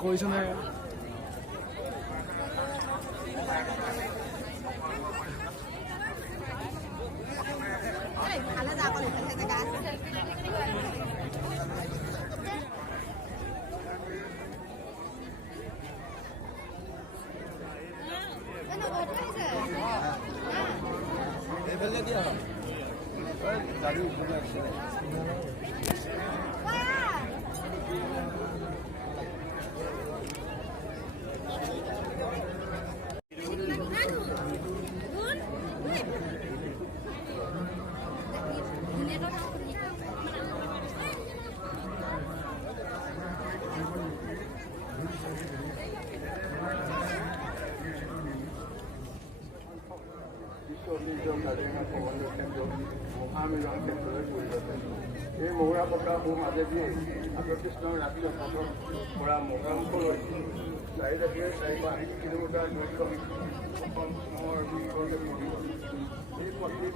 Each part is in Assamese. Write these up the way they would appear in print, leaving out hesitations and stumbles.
কৈছো নাই মহামিলন ক্ষেত্ৰলৈ পৰিণত এই মহুৰা পতা মোৰ মাজেদি আন্তঃকৃষ্ণৰ ৰাষ্ট্ৰীয় পথৰ পৰা মহাংসলৈ 4.5 কিলোমিটাৰ দৈৰ্ঘ্য অসমৰ ভিতৰলৈ পৰিব। এই পথটি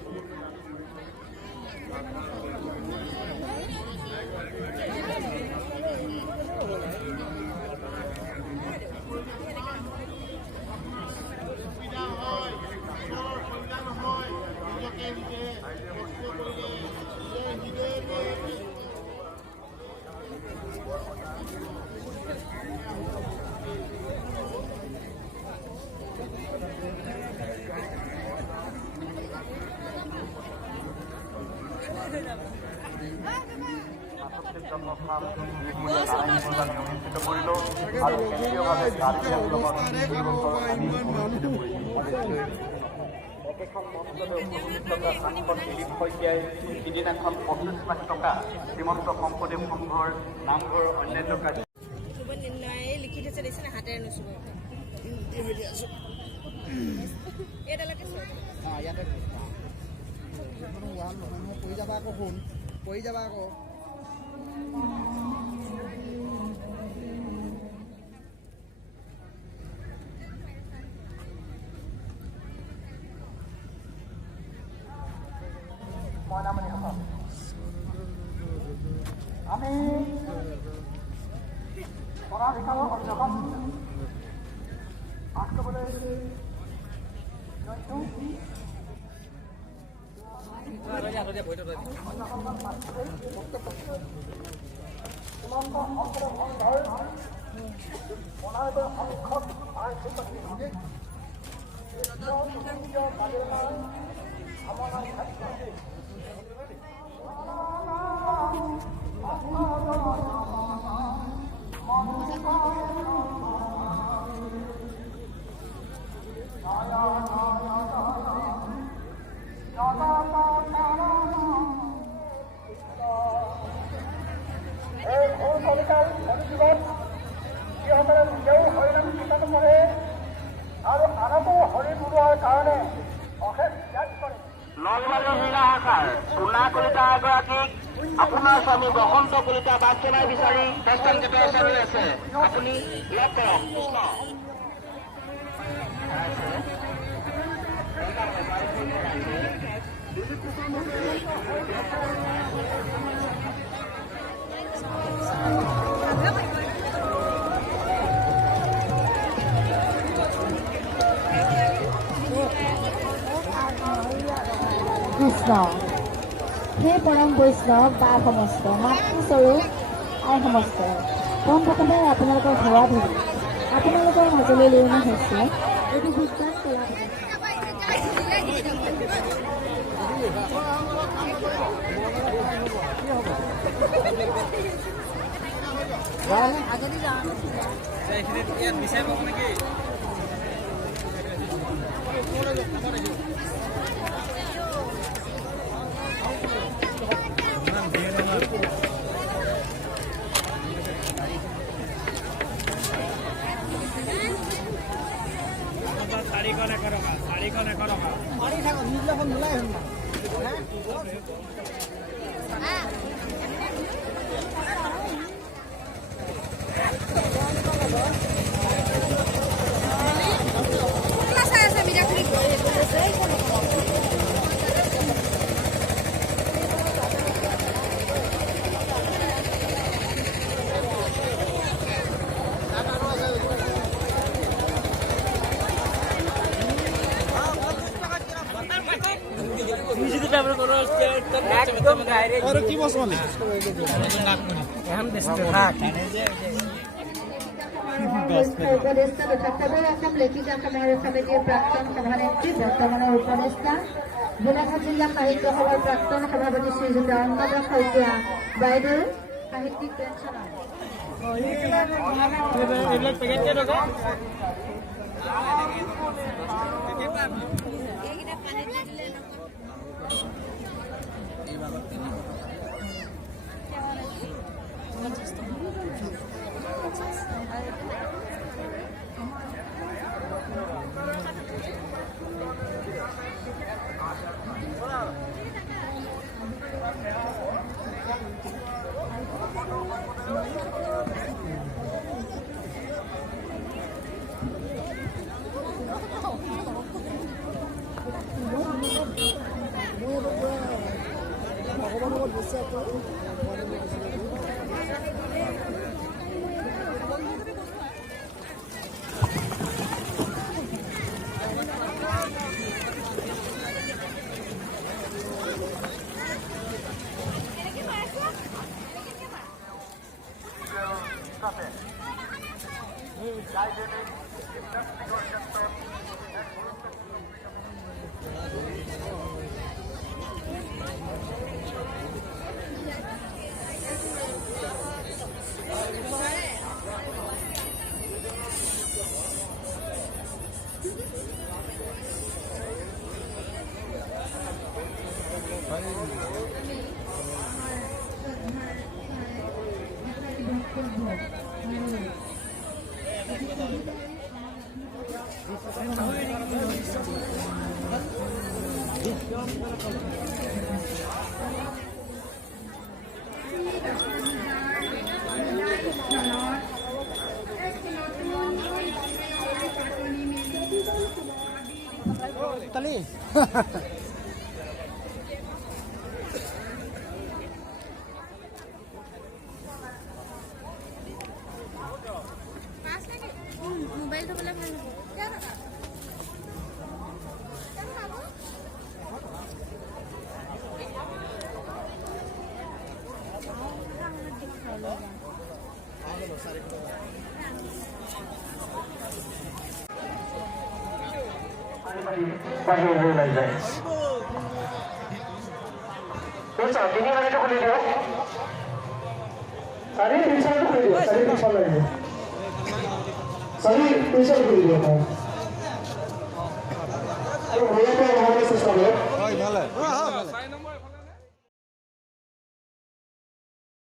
অনুষ্ঠিত কৰিলোঁ আৰু কেন্দ্ৰীয়ভাৱে একেখন মঞ্চলৈ উপস্থিত থকা সাংসদ দিলীপ শইকীয়াই সিদিনাখন 25 লাখ টকা শ্ৰীমন্ত শংকৰদেৱ সংঘৰ নামঘৰৰ অন্যান্য কাৰ্য লিখি থৈছে দেখিছে হাতেৰে নুচুব ইয়াতে পৰি যাবা আকৌ শুন পৰি যাবা আকৌ আমি পৰাধিকাৰৰ অভিযোগত পাঠ কৰিবলৈ নলবাৰীৰ মহিলা শাখাৰ চুনা কলিতা এগৰাকীক আপোনাৰ স্বামী বসন্ত কলিতা বাছ চলাই বিচাৰি দহজন গেটৰ ওচৰলৈ আছে আপুনি লগ কৰক কৃষ্ণ হে পৰম বৈষ্ণৱ বা সমস্ত মাতৃস্বৰূপ আই সমস্ত পোনপ্ৰথমে আপোনালোকৰ সেৱা ধৰি আপোনালোকৰ মাজলৈ লৈ অনা হৈছে এইটো বিজ্ঞান আৰু কি বস্তু মানে উপদেষ্টা তথা সদৰ অসম লেখিকা সমাৰোহ সমিতিৰ প্ৰাক্তন সভানেত্ৰী বৰ্তমানৰ উপদেষ্টা গোলাঘাট জিলা সাহিত্য সভাৰ প্ৰাক্তন সভাপতি শ্ৰীযুত অংগদ শইকীয়া বাইদেউ সাহিত্যিক পেঞ্চনাৰ এইবিলাক পেকেট কেই টকা এইকেইটা পানীত দি দিলে তালি মোবাইল থবলৈ ভাল বাহিৰলৈ ওলাই যায়। তিনি মিনিটটো খুলি দিয়ক। চাৰি পিছৰটো খুলি দিয়ক। চাৰি পিছৰ লাগিব। চাৰি পিছৰ খুলি দিয়ক। আৰু